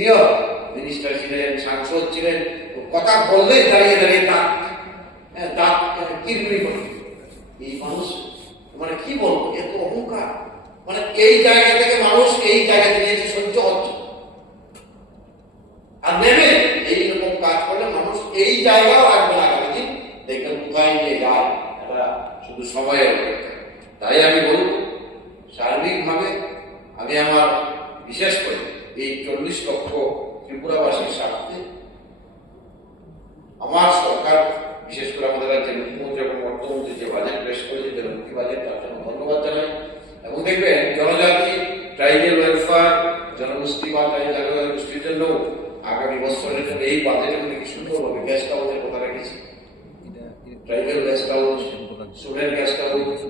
Senior minister ছিলেন, সাংসদ ছিলেন, কথা বললেই দাঁড়িয়ে দাঁড়িয়ে দাঁত কিরমিরি করে। এই মানুষ মানে কি বলবো, এত অহংকার, মানে এই জায়গা থেকে মানুষ এই জায়গাতে নিয়েছে সহ্য হচ্ছে আর নেবে। এইরকম কাজ করলে মানুষ এই জায়গাও রাখবে না, আগামী দেখবেন কোথায় নিয়ে যায়, এটা শুধু সময়ের অপেক্ষা। তাই আমি বলব, সার্বিকভাবে আমি আমার বিশেষ করে এই 40 লক্ষ ত্রিপুরাবাসীর স্বার্থে আমার সরকার, বিশেষ করে আমাদের রাজ্যের মুখ্যমন্ত্রী এবং অর্থমন্ত্রী যে বাজেট পেশ করেছে, জনমুখী বাজেট, তার জন্য ধন্যবাদ জানাই। এবং দেখবেন জনজাতি, ট্রাইবেল ওয়েলফেয়ার, জনগোষ্ঠী বা জনগোষ্ঠীর জন্য আগামী বছরের জন্য এই বাজেটের মধ্যে কি সুন্দরভাবে গেস্ট হাউসের কথা রেখেছি। Tribal guest house, student guest house,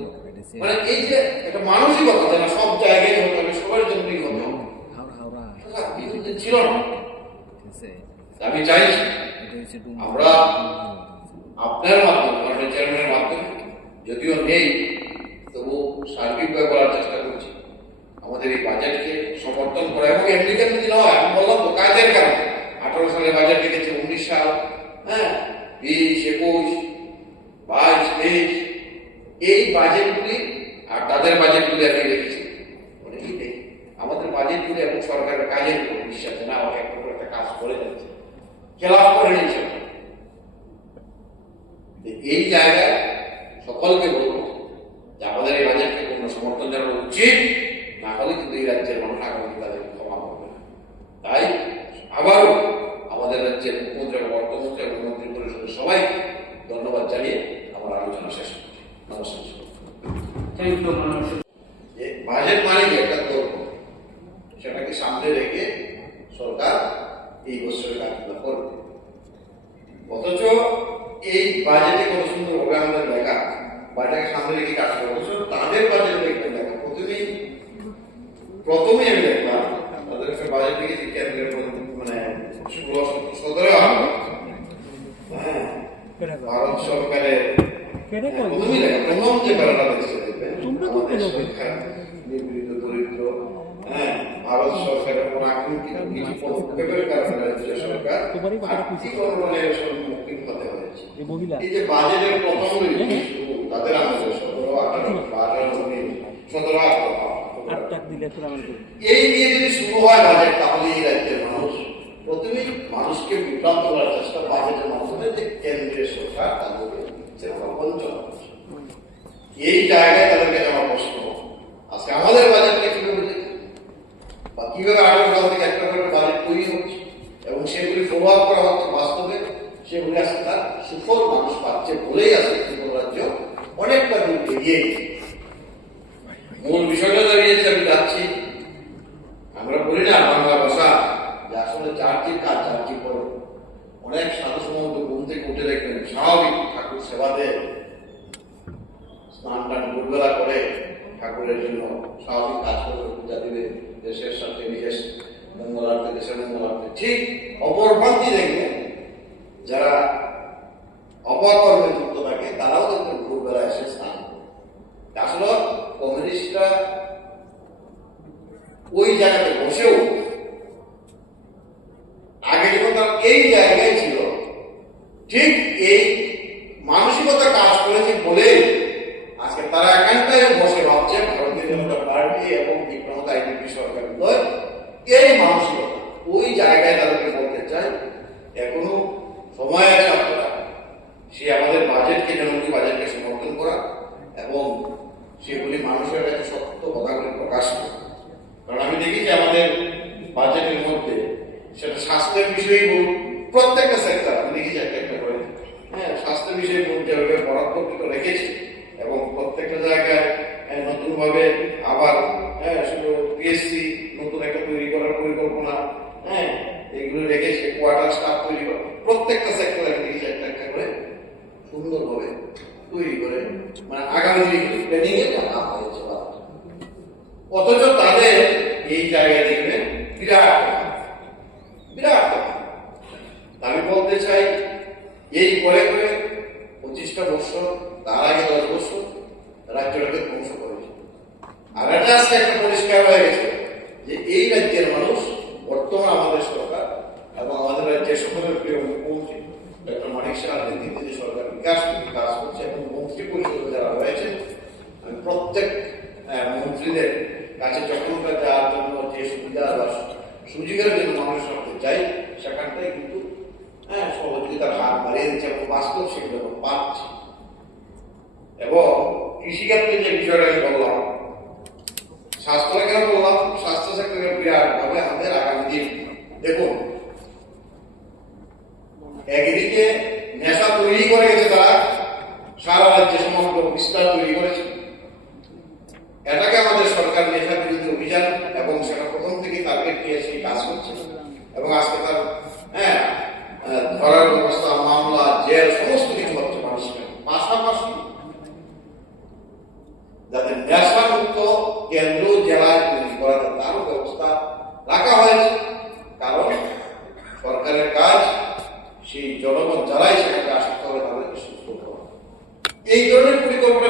মানে এই যে একটা মানসিকতা যেন সব জায়গায় হতে হবে, সবার জন্যই হতে হবে, ছিল না। আমি চাইছি আমরা আপনার মাধ্যমে, চেয়ারম্যানের মাধ্যমে, যদিও নেই তবু সার্বিকভাবে বলার চেষ্টা করছি, আমাদের এই বাজেটকে সমর্থন করা। এবং এমনিতে যদি নয়, আমি বললাম তো কাজের কারণে 18 সালে বাজেট রেখেছে, 19 সাল, 20, 21, 22, 23, এই বাজেটগুলি আর তাদের বাজেটগুলি আমি রেখেছি। অনেকেই দেখি আমাদের বাজেটগুলি এবং সরকারের কাজের উপর বিশ্বাস না, একটা কাজ করে যাচ্ছে, খেলাফ করে নিচ্ছে। এই জায়গায় সকলকে বলবো যে আমাদের এই বাজেটকে কোনো সমর্থন জানানো উচিত, না হলে কিন্তু এই রাজ্যের মানুষ আগামী তাদের ক্ষমা করবে না। তাই আবারও আমাদের রাজ্যের মুখ্যমন্ত্রী এবং অর্থমন্ত্রী এবং মন্ত্রী পরিষদের সবাই ধন্যবাদ জানিয়ে আমার আলোচনা শেষ করছি। নমস্কার। বাজেট মানে কি একটা তর্ক, সেটাকে সামনে রেখে সরকার এই বছরের কাজগুলো করবে। অথচ এই বাজেটে কত সুন্দরভাবে আমাদের লেখা, বাজেটকে সামনে রেখে কাজ করবো, তাদের বাজেট দেখবেন লেখা প্রথমে আমি দেখলাম তাদের একটা বাজেট লিখেছি কেন্দ্রের মানে 16-17 ভারত সরকারের প্রথমই লেখা, প্রথম যে বেলাটা দেখছে দেখবেন নিপীড়িত দরিদ্র, ভারত সরকারের কোন আকৃতির কিছু পদক্ষেপের কারণে রাজ্য সরকার আর্থিক অনটনের সম্মুখীন হতে হয়েছে। এই যে বাজেটের প্রথম তাদের আমাদের 17-18 এই নিয়ে যদি শুরু হয় বাজেট, তাহলে এই রাজ্যের মানুষ প্রথমেই মানুষকে বিভ্রান্ত করার চেষ্টা বাজেটের মাধ্যমে যে কেন্দ্রীয় সরকার তাদেরকে বঞ্চনা করছে। এই জায়গায় তাদেরকে আমার প্রশ্ন, আজকে আমাদের বাজেটকে কিভাবে বা কিভাবে 18 সাল থেকে একটা করে বাজেট তৈরি হচ্ছে এবং সেগুলি ফলো আপ করা হচ্ছে বাস্তবে, সেগুলি আসলে তার সুফল মানুষ পাচ্ছে বলেই আছে ত্রিপুরা রাজ্য অনেকটা দূর এগিয়ে গেছে। মূল বিষয়টা দাঁড়িয়েছে, আমি যাচ্ছি, আমরা বলি না বাংলা ভাষা যে আসলে চারটির কাজ চারটি করে। অনেক সাধু সমন্ত ঘুম থেকে উঠে দেখবেন স্বাভাবিক ঠাকুর সেবা দেয়, স্নান টান ভোরবেলা করে ঠাকুরের জন্য স্বাভাবিক কাজ করে পূজা দিবে, দেশের সাথে নিজের মঙ্গলার্থে, দেশের মঙ্গলার্থে। ঠিক অপরপন্থী দেখবেন যারা অপকর্মে যুক্ত থাকে, তারাও দেখবেন ভোরবেলা এসে স্নান করে। আসলে কমিউনিস্টরা ওই জায়গাতে বসেও আগে যখন তারা এই জায়গায় ছিল, ঠিক এই মানসিকতা কাজ করেছে বলে আজকে তারা এখানটায় বসে ভাবছে ভারতীয় জনতা পার্টি এবং বিক্রমতা আইডিপি সরকার এই মানসিকতা ওই জায়গায় তাদেরকে বলতে চায় এখনো সময় আছে আপনারা সে আমাদের বাজেটকে, জনমুখী বাজেটকে সমর্থন করা এবং সেগুলি মানুষের কাছে সত্য কথাগুলি প্রকাশ করা। কারণ আমি দেখি যে আমাদের বাজেটের মধ্যে সেটা স্বাস্থ্যের বিষয়ে বলুন, প্রত্যেকটা সেক্টর আমি দেখি যে একটা করে স্বাস্থ্য বিষয়ে যেভাবে বরাদ্দ রেখেছে এবং প্রত্যেকটা জায়গায় নতুন ভাবে আবার শুধু পিএসসি নতুন একটা তৈরি করার পরিকল্পনা, এগুলো রেখেছে, কোয়ার্টার স্টাফ তৈরি করা, প্রত্যেকটা সেক্টর আমি দেখি একটা একটা করে সুন্দরভাবে তৈরি করে মানে আগামী দিনে প্ল্যানিং এ রাখা হয়েছে। অথচ তাদের এই জায়গায় দেখবেন বিরাট বিরাট। আমি বলতে চাই এই করে করে 25টা বছর, তার আগে 10 বছর রাজ্যটাকে ধ্বংস করেছে। আর এটা আজকে একটা পরিষ্কার হয়ে গেছে যে এই রাজ্যের মানুষ বর্তমান আমাদের সরকার এবং আমাদের রাজ্যের সকলের প্রিয় মুখ্যমন্ত্রী ডক্টর মানিক সাহার নেতৃত্বে সরকার বিকাশ কাজ করছে এবং মন্ত্রী পরিষদে যারা রয়েছেন আমি প্রত্যেক মন্ত্রীদের কাছে যখন যাওয়ার জন্য যে সুবিধা বা সুযোগের জন্য মানুষের সাথে যাই সেখানটাই কিন্তু সহযোগিতার হাত বাড়িয়ে দিচ্ছে এবং বাস্তব সেগুলো পাচ্ছে। এবং কৃষিক্ষেত্রে যে বিষয়টা আমি বললাম, স্বাস্থ্য কেন বললাম, স্বাস্থ্য সেক্টরে বিরাট ভাবে আমাদের আগামী দিন দেখুন, একদিকে নেশা তৈরি করে গেছে তারা, সারা রাজ্যে সমগ্র বিস্তার তৈরি করেছে। এটাকে আমাদের সরকার নেশা বিরোধী অভিযান এবং সেটা প্রথম থেকে টার্গেট নিয়ে সেই কাজ করছে এবং আজকে তার ধরার ব্যবস্থা, মামলা, জেল সমস্ত কিছু হচ্ছে মানুষের। পাশাপাশি যাতে নেশা মুক্ত কেন্দ্র জেলায় তৈরি করা যায় তারও ব্যবস্থা রাখা হয়েছে। কারণ সরকারের কাজ সেই জনগণ যারাই সেখানে আসতে হবে তাদেরকে সুস্থ করা। এই ধরনের পরিকল্পনা